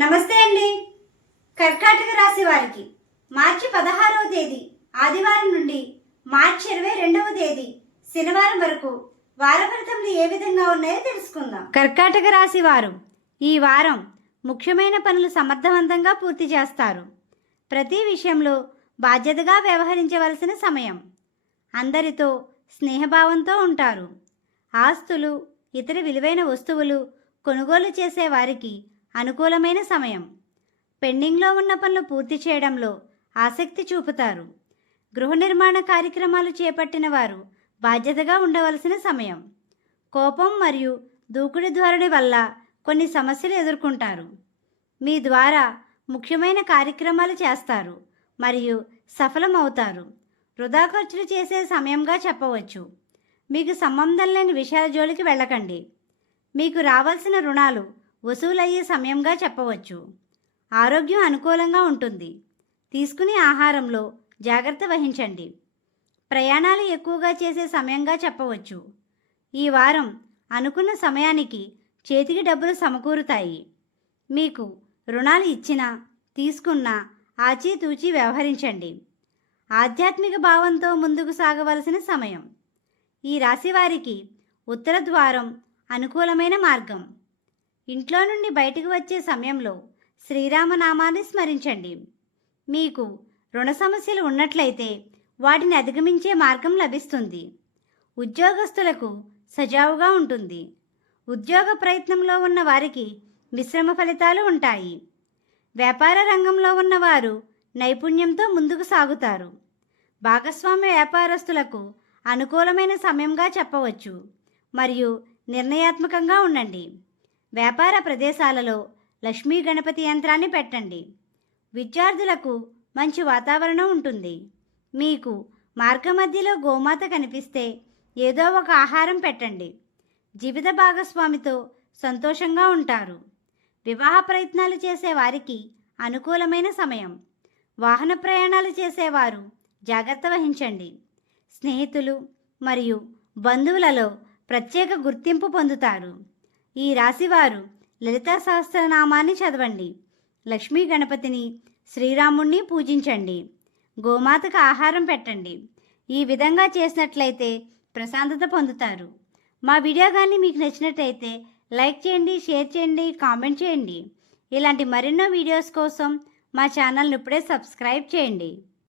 నమస్తే అండి. కర్కాటక రాశి వారికి మార్చి 16వ తేదీ ఆదివారం నుండి మార్చి 22వ తేదీ శనివారం వరకు వార ఫలితములు ఏ విధంగా ఉన్నాయో తెలుసుకుందాం. కర్కాటక రాశి వారు ఈ వారం ముఖ్యమైన పనులు సమర్థవంతంగా పూర్తి చేస్తారు. ప్రతి విషయంలో బాధ్యతగా వ్యవహరించవలసిన సమయం. అందరితో స్నేహభావంతో ఉంటారు. ఆస్తులు, ఇతర విలువైన వస్తువులు కొనుగోలు చేసే వారికి అనుకూలమైన సమయం. పెండింగ్లో ఉన్న పనులు పూర్తి చేయడంలో ఆసక్తి చూపుతారు. గృహ నిర్మాణ కార్యక్రమాలు చేపట్టిన వారు బాధ్యతగా ఉండవలసిన సమయం. కోపం మరియు దూకుడు ధోరణి వల్ల కొన్ని సమస్యలు ఎదుర్కొంటారు. మీ ద్వారా ముఖ్యమైన కార్యక్రమాలు చేస్తారు మరియు సఫలమవుతారు. వృధా ఖర్చులు చేసే సమయంగా చెప్పవచ్చు. మీకు సంబంధం లేని విషయాల జోలికి వెళ్ళకండి. మీకు రావాల్సిన రుణాలు వసూలయ్యే సమయంగా చెప్పవచ్చు. ఆరోగ్యం అనుకూలంగా ఉంటుంది. తీసుకునే ఆహారంలో జాగ్రత్త వహించండి. ప్రయాణాలు ఎక్కువగా చేసే సమయంగా చెప్పవచ్చు. ఈ వారం అనుకున్న సమయానికి చేతికి డబ్బులు సమకూరుతాయి. మీకు రుణాలు ఇచ్చినా తీసుకున్నా ఆచితూచి వ్యవహరించండి. ఆధ్యాత్మిక భావంతో ముందుకు సాగవలసిన సమయం. ఈ రాశి వారికి ఉత్తర ద్వారం అనుకూలమైన మార్గం. ఇంట్లో నుండి బయటకు వచ్చే సమయంలో శ్రీరామనామాన్ని స్మరించండి. మీకు రుణ సమస్యలు ఉన్నట్లయితే వాటిని అధిగమించే మార్గం లభిస్తుంది. ఉద్యోగస్తులకు సజావుగా ఉంటుంది. ఉద్యోగ ప్రయత్నంలో ఉన్న వారికి మిశ్రమ ఫలితాలు ఉంటాయి. వ్యాపార రంగంలో ఉన్నవారు నైపుణ్యంతో ముందుకు సాగుతారు. భాగస్వామ్య వ్యాపారస్తులకు అనుకూలమైన సమయంగా చెప్పవచ్చు మరియు నిర్ణయాత్మకంగా ఉండండి. వ్యాపార ప్రదేశాలలో లక్ష్మీ గణపతి యంత్రాన్ని పెట్టండి. విద్యార్థులకు మంచి వాతావరణం ఉంటుంది. మీకు మార్గమధ్యలో గోమాత కనిపిస్తే ఏదో ఒక ఆహారం పెట్టండి. జీవిత భాగస్వామితో సంతోషంగా ఉంటారు. వివాహ ప్రయత్నాలు చేసే వారికి అనుకూలమైన సమయం. వాహన ప్రయాణాలు చేసేవారు జాగ్రత్త వహించండి. స్నేహితులు మరియు బంధువులలో ప్రత్యేక గుర్తింపు పొందుతారు. ఈ రాశివారు లలితా సహస్రనామాన్ని చదవండి. లక్ష్మీ గణపతిని, శ్రీరాముణ్ణి పూజించండి. గోమాతకు ఆహారం పెట్టండి. ఈ విధంగా చేసినట్లయితే ప్రశాంతత పొందుతారు. మా వీడియో కానీ మీకు నచ్చినట్లయితే లైక్ చేయండి, షేర్ చేయండి, కామెంట్ చేయండి. ఇలాంటి మరెన్నో వీడియోస్ కోసం మా ఛానల్ని ఇప్పుడే సబ్స్క్రైబ్ చేయండి.